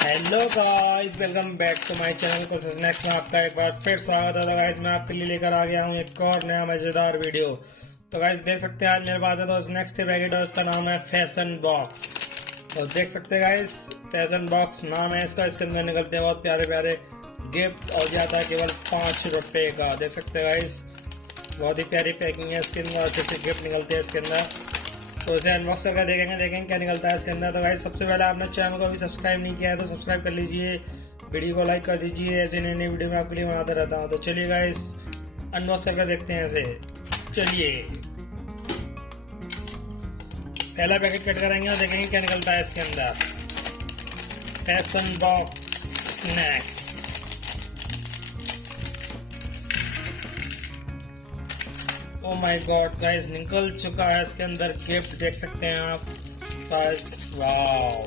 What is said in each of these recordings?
Hello guys, welcome back to my channel को snacks में आपका एक बार फिर स्वागत है। गाइस मैं आपके लिए लेकर आ गया हूँ एक और नया मजेदार वीडियो। तो गाइस देख सकते हैं आज मेरे पास है तो स्नैक्स के पैकेट और इसका नाम है फैशन बॉक्स। तो देख सकते हैं गाइस फैशन बॉक्स नाम है इसका। इसके अंदर निकलते हैं बहुत प्यारे प्यारे गिफ्ट और जाता है केवल 5 रुपए का। देख सकते हैं गाइस बहुत ही प्यारी पैकिंग है इसके अंदर, अच्छे अच्छे गिफ्ट निकलते हैं इसके अंदर। तो इसे अनबॉक्स करके देखेंगे क्या निकलता है इसके अंदर। तो गाइस सबसे पहले आपने चैनल को अभी सब्सक्राइब नहीं किया है तो सब्सक्राइब कर लीजिए, वीडियो को लाइक कर दीजिए, ऐसे नई नई वीडियो मैं आपके लिए बनाते रहता हूँ। तो चलिए गाइस अनबॉक्स करके देखते हैं इसे। चलिए पहला पैकेट कट करेंगे और देखेंगे क्या निकलता है इसके अंदर। Fashion box snacks. Oh my God guys निकल चुका है इसके अंदर गिफ्ट, देख सकते हैं आप गाइस। वाओ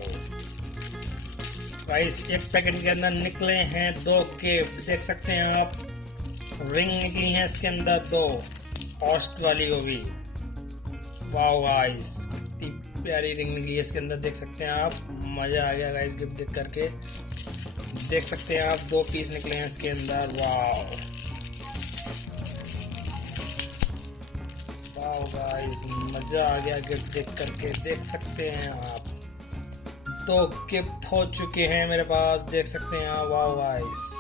गाइस एक पैकेट के अंदर निकले हैं 2 गिफ्ट, देख सकते हैं आप। रिंग निकली है इसके अंदर 2, हॉस्ट वाली होगी। वाओ गाइस कितनी प्यारी रिंग निकली है इसके अंदर, देख सकते हैं आप। मजा आ गया गाइस गिफ्ट देख करके। देख सकते हैं आप 2 पीस निकले हैं इसके अंदर। वाओ वाओ गाइस मजा आ गया गिफ्ट देख करके। देख सकते हैं आप 2 गिफ्ट हो चुके हैं मेरे पास, देख सकते हैं आप। वाओ गाइस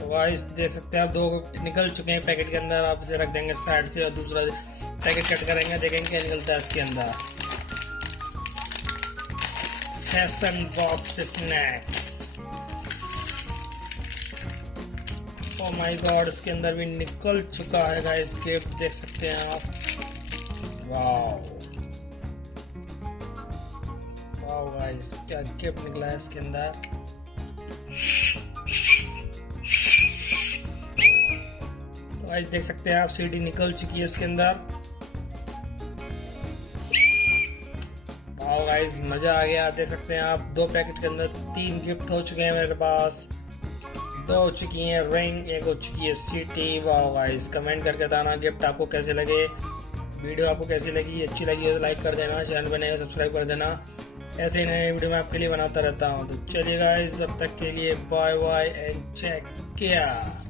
तो गाइस देख सकते हैं आप 2 निकल चुके हैं पैकेट के अंदर। आप इसे रख देंगे साइड से और दूसरा पैकेट कट करेंगे, देखेंगे क्या निकलता है इसके अंदर। Fashion box snacks. Oh my God इसके अंदर भी निकल चुका है गाइस गिफ्ट, देख सकते हैं आप। वाओ वाओ गाइस क्या गिफ्ट निकला है इसके अंदर। तो गाइस देख सकते हैं आप सीडी निकल चुकी है इसके अंदर। वाओ गाइस मजा आ गया, देख सकते हैं आप 2 पैकेट के अंदर 3 गिफ्ट हो चुके हैं मेरे पास। 2 हो चुकी है रिंग, 1 हो चुकी है सीटी। वाओ गाइस कमेंट करके बताना गिफ्ट आपको कैसे लगे, वीडियो आपको कैसी लगी। अच्छी लगी तो लाइक कर देना, चैनल पर नए सब्सक्राइब कर देना। ऐसे ही नए वीडियो मैं आपके लिए बनाता रहता हूँ। तो चलिए गाइस अब तक के लिए bye bye and take care.